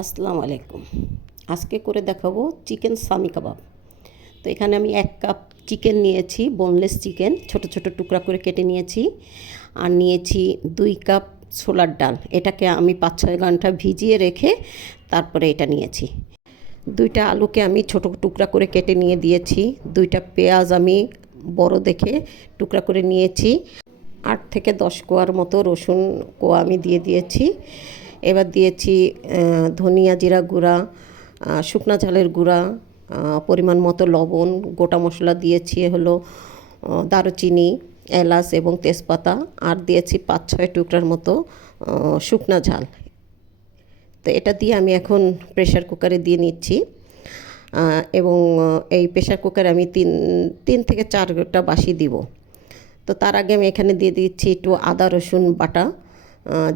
আসসালামু আলাইকুম। আজকে করে দেখাবো চিকেন সামি কাবাব। তো এখানে আমি এক কাপ চিকেন নিয়েছি বোনলেস চিকেন, ছোট ছোট টুকরা করে কেটে নিয়েছি। আর নিয়েছি দুই কাপ ছোলার ডাল। এটাকে আমি পাঁচ ছয় ঘণ্টা ভিজিয়ে রেখে তারপরে এটা নিয়েছি। দুইটা আলুকে আমি ছোট টুকরা করে কেটে নিয়ে দিয়েছি। দুইটা পেঁয়াজ আমি বড় দেখে টুকরা করে নিয়েছি। আট থেকে দশ কোয়ার মতো রসুন কোয়া আমি দিয়ে দিয়েছি। এবার দিয়েছি ধনিয়া জিরা গুঁড়া শুকনা ঝালের গুঁড়া পরিমাণ মতো লবণ, গোটা মশলা দিয়েছি হলো দারুচিনি, এলাচ এবং তেজপাতা, আর দিয়েছি পাঁচ ছয় টুকরার মতো শুকনা ঝাল। তো এটা দিয়ে আমি এখন প্রেশার কুকারে দিয়ে নিচ্ছি এবং এই প্রেশার কুকারে আমি তিন তিন থেকে চারটা বাসি দিব। তো তার আগে আমি এখানে দিয়ে দিচ্ছি একটু আদা রসুন বাটা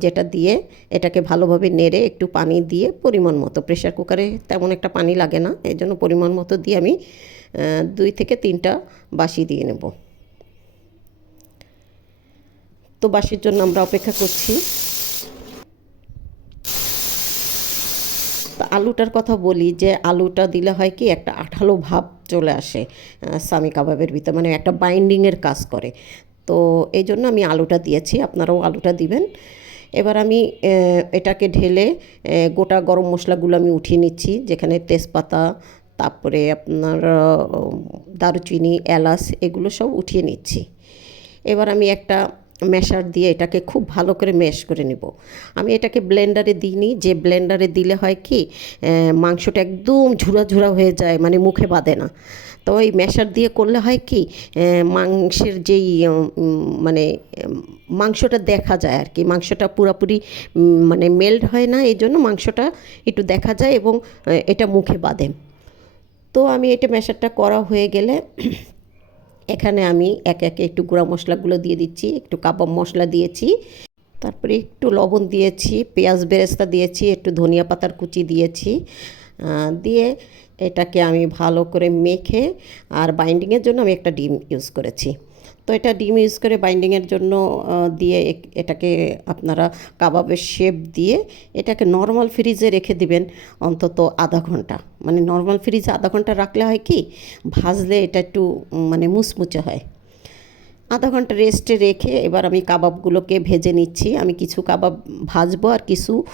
যেটা দিয়ে এটাকে ভালোভাবে নেড়ে একটু পানি দিয়ে পরিমাণ মতো প্রেশার কুকারে তেমন একটা পানি লাগে না এই জন্য পরিমাণ মতো দিয়ে আমি দুই থেকে তিনটা বাসি দিয়ে নেব। তো বাসির জন্য আমরা অপেক্ষা করছি। আলুটার কথা বলি যে, আলুটা দিলে হয় কি একটা আঠালো ভাব চলে আসে সামি কাবাবের ভিতরে মানে একটা বাইন্ডিংয়ের কাজ করে। তো এই জন্য আমি আলুটা দিয়েছি, আপনারাও আলুটা দিবেন। এবার আমি এটাকে ঢেলে গোটা গরম মশলাগুলো আমি উঠিয়ে নিচ্ছি, যেখানে তেজপাতা, তারপরে আপনার দারুচিনি, এলাচ, এগুলো সব উঠিয়ে নিচ্ছি। এবার আমি একটা ম্যাশার দিয়ে এটাকে খুব ভালো করে ম্যাশ করে নেব। আমি এটাকে ব্লেন্ডারে দিইনি, যে ব্লেন্ডারে দিলে হয় কি মাংসটা একদম ঝুরা ঝুরা হয়ে যায় মানে মুখে বাঁধে না। তো ওই ম্যাশার দিয়ে করলে হয় কি মাংসের যেই মানে মাংসটা দেখা যায় আর কি, মাংসটা পুরোপুরি মানে মেল্ট হয় না, এই জন্য মাংসটা একটু দেখা যায় এবং এটা মুখে বাঁধে। তো আমি এটা ম্যাশারটা করা হয়ে গেলে এখানে আমি একে একে একটু গুঁড়া মশলাগুলো দিয়ে দিচ্ছি, একটু কাবাব মশলা দিয়েছি। তারপরে একটু লবণ দিয়েছি, পেঁয়াজ বেরেস্তা দিয়েছি, একটু ধনিয়া পাতার কুচি দিয়েছি। দিয়ে এটাকে আমি ভালো করে মেখে আর বাইন্ডিংয়ের জন্য আমি একটা ডিম ইউজ করেছি। তো এটা ডিম ইউজ করে বাইন্ডিংয়ের জন্য দিয়ে এটাকে আপনারা কাবাবের শেপ দিয়ে এটাকে নর্মাল ফ্রিজে রেখে দিবেন অন্তত আধা ঘণ্টা। মানে নর্মাল ফ্রিজে আধা ঘণ্টা রাখলে হয় কি, ভাজলে এটা একটু মানে মুচমুচে হয়। আধা ঘণ্টা রেস্টে রেখে এবার আমি কাবাবগুলোকে ভেজে নিচ্ছি। আমি কিছু কাবাব ভাজবো আর কিছু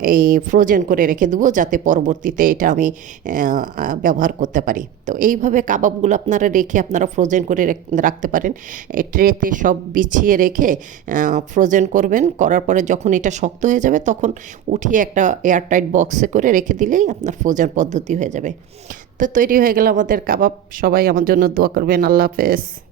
এই ফ্রোজেন করে রেখে দেবো যাতে পরবর্তীতে এটা আমি ব্যবহার করতে পারি। তো এইভাবে কাবাবগুলো আপনারা রেখে আপনারা ফ্রোজেন করে রেখ- রাখতে পারেন। ট্রেতে সব বিছিয়ে রেখে ফ্রোজেন করবেন। করার পরে যখন এটা শক্ত হয়ে যাবে তখন উঠিয়ে একটা এয়ারটাইট বক্সে করে রেখে দিলেই আপনার ফ্রোজেন পদ্ধতি হয়ে যাবে। তো তৈরি হয়ে গেল আমাদের কাবাব। সবাই আমার জন্য দোয়া করবেন। আল্লাহ হাফেজ।